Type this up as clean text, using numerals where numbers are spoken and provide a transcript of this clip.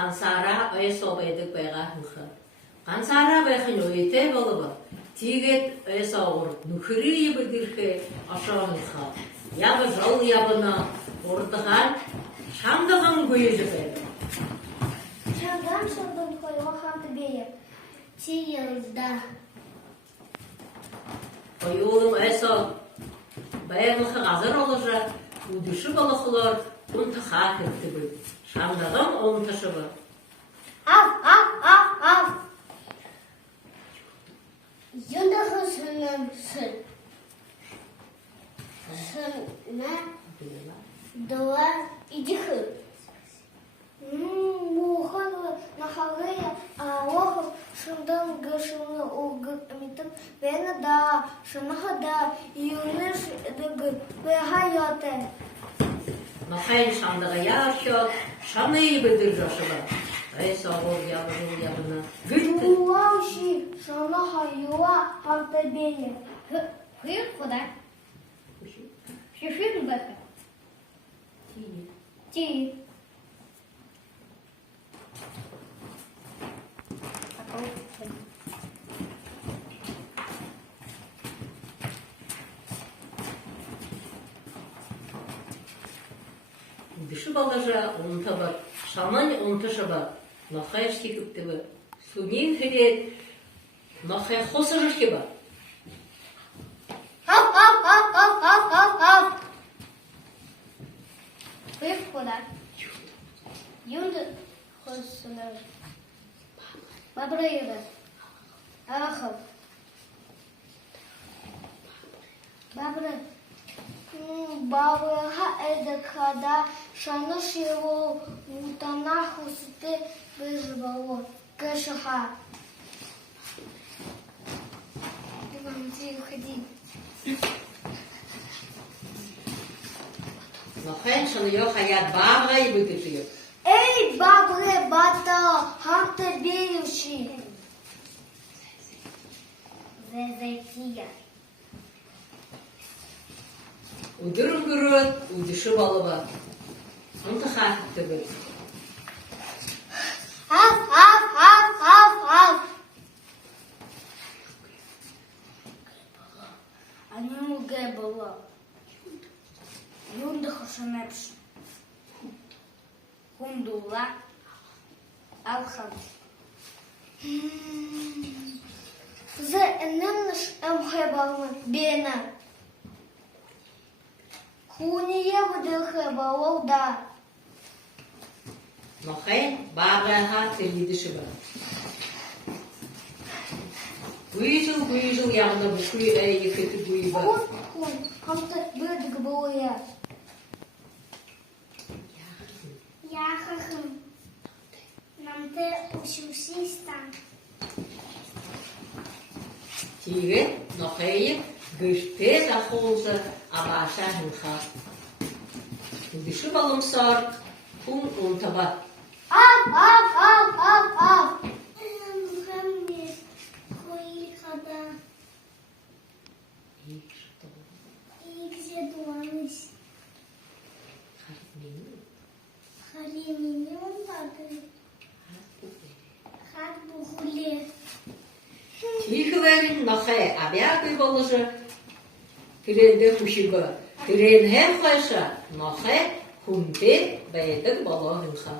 Qансара ойсобайдык байға хынхы. Qансара байхын ойте болыбы. Тигет ойсауыр нүхірі ебідірхі ашағынхы. Ябы жол ябына ордыған шамдығын көйізі бәді. Шамдан шамдан қойға қамды бейі. Тиелді. Ой олым ойсау байғылқы ғазыр олыжа үдіші болықылар ұнтыға кетті бұл. Шамдығын ұнтышы бұл. Af. Yundağı sönüm sön. Sönme дала идихы. Муханы нахалыя, а охов шындан гышыны олгы амитым. Вена да, шынаха да, юныш дыгы, бэха яты. Нахайын шамдыға яшот, шаны бідір жошы бар. Ойсауыр ябына гүлті. Улауши шынаха юа хартабейі. Хыр куда? Шишин бэха. Ти. Дыши балажа ұнта бар, шаман ұнтышы бар. Нахай шекіпті бар. Сунин хірет, нахай қосы жүршке бар. Хыр куда? Юнды хосыныр. Бабрайы бар. Ахов. Бабрай. Бабыха эдекада шаныш его утанах усты выживало кашаха. Ты уходи. Нахайын шыны йо хаят бағай бітіші. Эй, бабы бата, ханты беющий. Зайти. Удырын көрет, удышы балы бар. Ұнты қақытты бір. Аф. Аню гэ было. Юнда хошанепш. Хундула. Алхам. За энемнаш эмхэбалмы бена. Хуния выдыхэ балол да. Нахайын бағайға теледіші бар. Бұйжыл яғына бүкүй әйе кеті бұй бар. Хун, хамты бөдігі было я. Яхахым. Намты ушушистан. Тиге нахайы гүшпе дақолсы абаша хынха. Удышы балым сар, хун ұнта бар. Аф. Мухаммед, хуи хада. И где дуаныс? Хариминем бады. Хат бухуле. Тихі бәрін нахай абиақы болышы. Тіренді күшігі. Тірен әм қайша нахай хунте бәйдік бала хынха.